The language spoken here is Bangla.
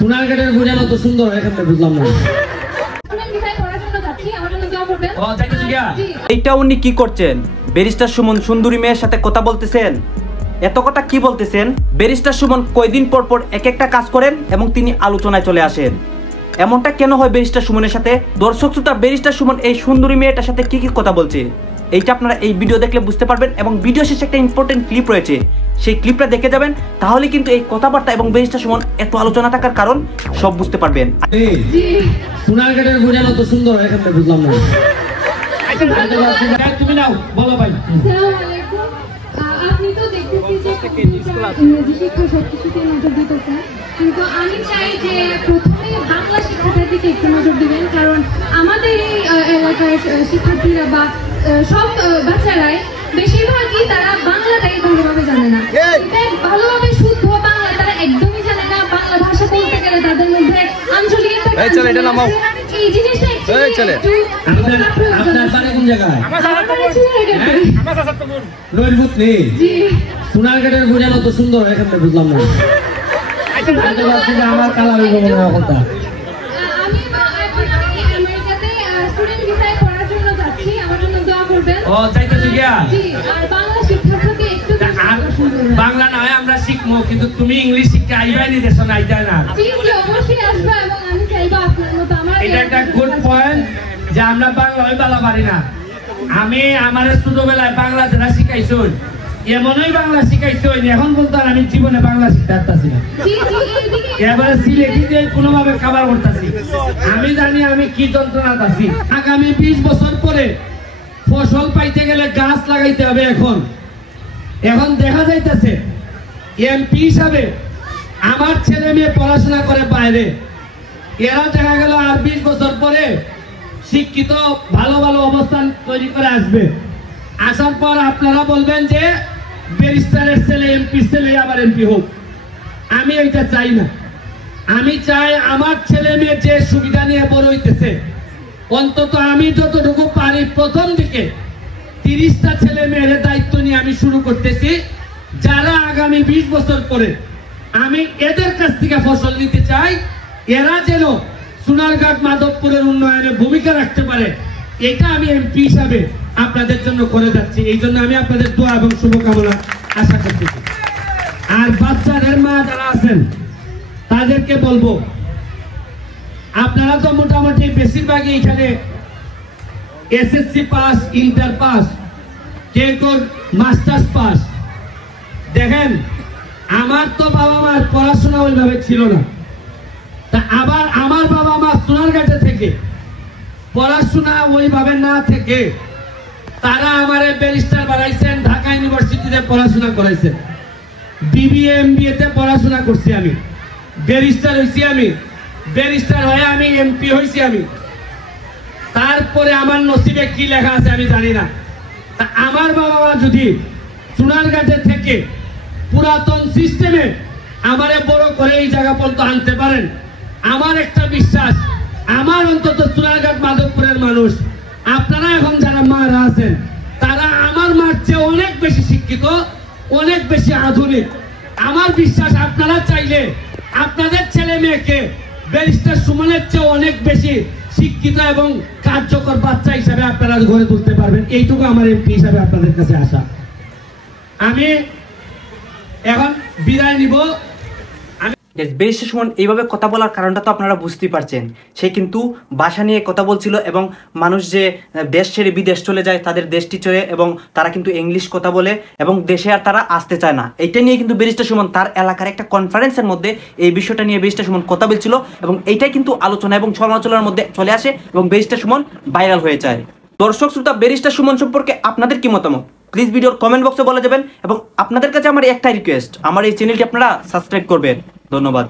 সোনারঘাটের বোঝানো তো সুন্দর এখান থেকে বুঝলাম না। এইটা উনি কি করছেন? ব্যারিস্টার সুমন সুন্দরী মেয়ের সাথে কথা বলতেছেন। এত কথা কি বলতেছেন? ব্যারিস্টার সুমন কয়দিন পর পর এক একটা কাজ করেন এবং তিনি আলোচনায় চলে আসেন। এমনটা কেন হয় ব্যারিস্টার সুমনের সাথে? দর্শক শ্রোতা, ব্যারিস্টার সুমন এই সুন্দরী মেয়েটার সাথে কি কি কথা বলছে এইটা আপনারা এই ভিডিও দেখলে বুঝতে পারবেন, এবং ভিডিও শেষে একটা ইম্পর্টেন্ট ক্লিপ রয়েছে, সেই ক্লিপটা দেখে যাবেন, তাহলে কিন্তু এই কথাবার্তা এবং ব্যারিস্টার সুমন এত আলোচনা থাকার কারণ সব বুঝতে পারবেন। সোনারঘাটের বোঝানো তো সুন্দর এখান থেকে বুঝলাম না। তুমি নাও, বলো ভাই। আপনি তো দেখতেছি যে ইংরেজি শিক্ষা সবকিছুতে নজর দিতেছেন, কিন্তু আমি চাই যে প্রথমে বাংলা শিক্ষাটার দিকে একটু নজর দিবেন, কারণ আমাদের এই এলাকার শিক্ষার্থীরা বা সব বাচ্চারাই বেশিরভাগই তারা বাংলাটাই ভালোভাবে জানে না, ভালোভাবে শুদ্ধ বাংলা তারা একদমই জানে না। বাংলা ভাষা বলতে গেলে তাদের মধ্যে আঞ্চলিক এই জিনিসটা সোনারঘাটের বোঝানো তো সুন্দর এখান থেকে বুঝলাম না। আমার কালার বাংলা নয় আমরা শিখবো, কিন্তু তুমি ইংলিশ শিখে আইবাই দেশ নাই, তাই না? এটা একটা গুড পয়েন্ট যে আমরা বাংলা বালা পারি না। আমি আমার ছোটবেলায় বাংলা যারা শিখাইছো এমনই বাংলা শিখাইছো, এখন বলতো আমি জীবনে বাংলা শিখতে পারতাছি না। এবারে সিলেটি দিয়ে কোনোভাবে খাবার করতেছি। আমি জানি আমি কি যন্ত্রণা আছি। আগামী 20 বছর পরে ফসল পাইতে গেলে গাছ লাগাইতে হবে। এখন দেখা যাইতেছে এমপি হিসাবে আমার ছেলে মেয়ে পড়াশোনা করে বাইরে, এরা দেখা গেল আর 20 বছর পরে শিক্ষিত ভালো ভালো অবস্থান তৈরি করে আসবে। আসার পর আপনারা বলবেন যে ব্যারিস্টারের ছেলে এমপির ছেলে আবার এমপি হোক। আমি এটা চাই না। আমি চাই আমার ছেলে মেয়ে যে সুবিধা নিয়ে বড় হইতেছে, অন্তত আমি যতটুকু পারি প্রথম দিকে 30টা ছেলে মেয়ের দায়িত্ব নিয়ে আমি শুরু করতেছি, যারা আগামী 20 বছর পরে আমি এদের কাছ থেকে ফসল নিতে চাই। এরা যেন সোনারঘাট মাধবপুরের উন্নয়নে ভূমিকা রাখতে পারে, এটা আমি এমপি হিসাবে আপনাদের জন্য করে যাচ্ছি। এই জন্য আমি আপনাদের দোয়া এবং শুভকামনা আশা করতেছি। আর বাচ্চাদের মা যারা আছেন তাদেরকে বলবো, আপনারা তো মোটামুটি বেশিরভাগই এখানে এসএসসি পাস, ইন্টার পাস, কেউ মাস্টার্স পাস। দেখেন, আমার তো বাবা মার পড়াশোনা ওইভাবে ছিল না, তা আবার আমার বাবা মা সোনারঘাটে থেকে পড়াশোনা ওইভাবে না থেকে তারা আমারে ব্যারিস্টার বানাইছেন, ঢাকা ইউনিভার্সিটিতে পড়াশোনা করাইছেন, বিবিএ এমবিএ তে পড়াশোনা করছি, আমি ব্যারিস্টার হয়েছি, আমি ব্যারিস্টার হয়ে আমি এমপি হয়েছি। আমি তারপরে আমার নসিবে কি লেখা আছে আমি জানি না। তা আমার বাবা মা যদি সোনারঘাটে থেকে পুরাতন সিস্টেমে আমারে বড় করে এই জায়গা পর্যন্ত আনতে পারেন, আমার একটা বিশ্বাস, আমার অন্তত সোনারঘাট মাধবপুরের মানুষ, আপনারা এখন যারা মারা আছেন তারা আমার মার চেয়ে অনেক বেশি শিক্ষিত, অনেক বেশি আধুনিক। আমার বিশ্বাস আপনারা চাইলে আপনাদের ছেলে মেয়েকে ব্যারিস্টার সুমনের চেয়ে অনেক বেশি শিক্ষিত এবং কার্যকর বাচ্চা হিসাবে আপনারা গড়ে তুলতে পারবেন। এইটুকু আমার এমপি হিসাবে আপনাদের কাছে আসা। আমি এখন বিদায় নিব। ব্যারিস্টার সুমন এইভাবে কথা বলার কারণটা তো আপনারা বুঝতেই পারছেন। সে কিন্তু ভাষা নিয়ে কথা বলছিল, এবং মানুষ যে দেশ ছেড়ে বিদেশ চলে যায় তাদের দেশটি ছেড়ে, এবং তারা কিন্তু ইংলিশ কথা বলে এবং দেশে আর তারা আসতে চায় না। এইটা নিয়ে কিন্তু ব্যারিস্টার সুমন তার এলাকার একটা কনফারেন্সের মধ্যে এই বিষয়টা নিয়ে ব্যারিস্টার সুমন কথা বলছিল, এবং এইটাই কিন্তু আলোচনা এবং সমালোচনার মধ্যে চলে আসে এবং ব্যারিস্টার সুমন ভাইরাল হয়ে যায়। দর্শক শ্রোতা, ব্যারিস্টার সুমন সম্পর্কে আপনাদের কি মতামত প্লিজ ভিডিওর কমেন্ট বক্সে বলে যাবেন, এবং আপনাদের কাছে আমার একটা রিকোয়েস্ট, আমার এই চ্যানেলটি আপনারা সাবস্ক্রাইব করবেন। ধন্যবাদ।